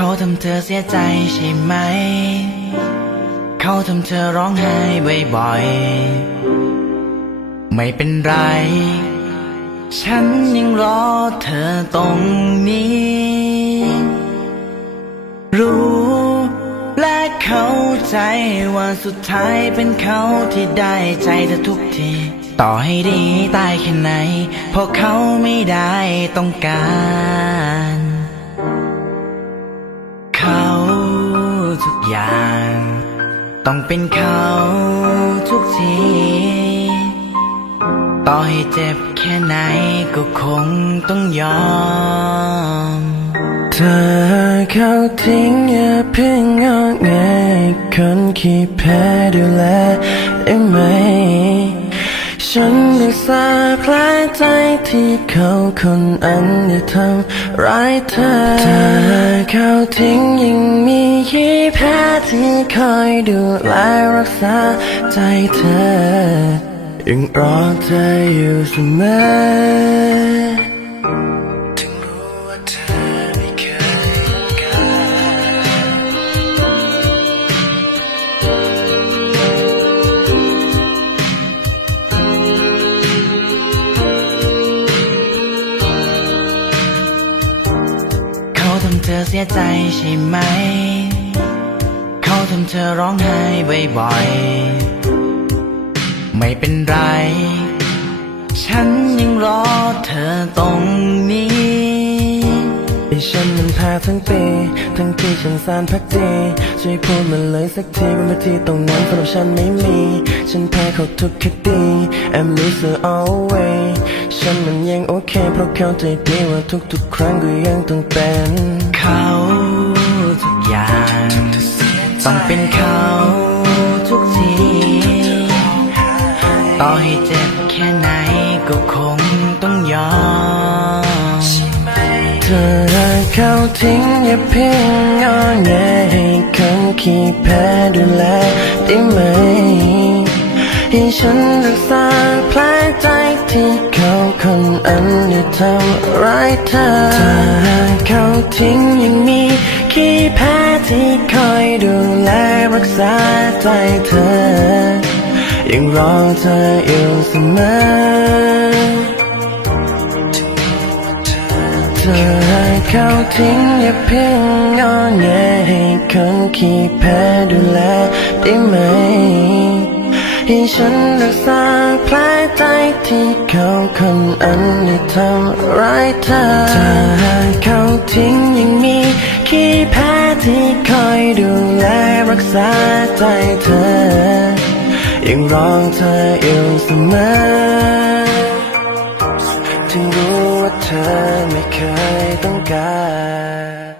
เขาทำเธอเสียใจใช่ไหม เขาทำเธอร้องไห้บ่อยๆ ไม่เป็นไร ฉันยังรอเธอตรงนี้ รู้และเข้าใจว่าสุดท้ายเป็นเขาที่ได้ใจเธอทุกที ต่อให้ดีตายแค่ไหน เพราะเขาไม่ได้ต้องการ อย่าง ต้องเป็นเขาทุกที ต่อให้เจ็บแค่ไหนก็คงต้องยอม เธอเขาทิ้งอย่าเพิ่งงอแงคนขี้แพ้ดูแลได้ไหม ฉัน รักษายใจที่เขาคนอันได้ทำร้ายเธอถ้าเขาทิ้งยังมีขี้แพ้ที่คอยดูแลรักษาใจเธอ ยังรอเธออยู่เสมอ ทำเธอเสียใจใช่ไหม เขาทำเธอร้องไห้บ่อยๆ ไม่เป็นไร ฉันยังรอเธอตรงนี้ ฉันสารพักดีช่วยพูดมาเลยสักทีว่าที่ตรงนั้นสำหรับฉันไม่มี ฉันแพ้เขาทุกคดี I'm loser always ฉันมันยังโอเค เพราะเข้าใจดีว่าทุกๆ ครั้งก็ยังต้องเป็นเขาทุกอย่างต้องเป็นเขาทุกทีต่อให้เจ็บแค่ไหนก็คงต้องยอม ทิ้งอย่าเพียงงอแงให้เขาขี้แพ้ดูแลได้ไหม ให้ฉันรักษาแผลใจที่เขาคนอันได้ทำร้ายเธอเธอเขาทิ้งยังมีขี้แพ้ที่คอยดูแลรักษาใจเธอ ยังรอเธออยู่เสมอเธอ เขาทิ้งอย่าเพียงงอแงให้คนขี้แพ้ดูแลได้ไหม ให้ฉันรักษาแผลใจที่เขาคนอันได้ทำร้ายเธอเธอให้เขาทิ้งยังมีขี้แพ้ที่คอยดูแลรักษาใจเธอ ยังร้องเธออยู่เสมอ เธอไม่เคยต้องการ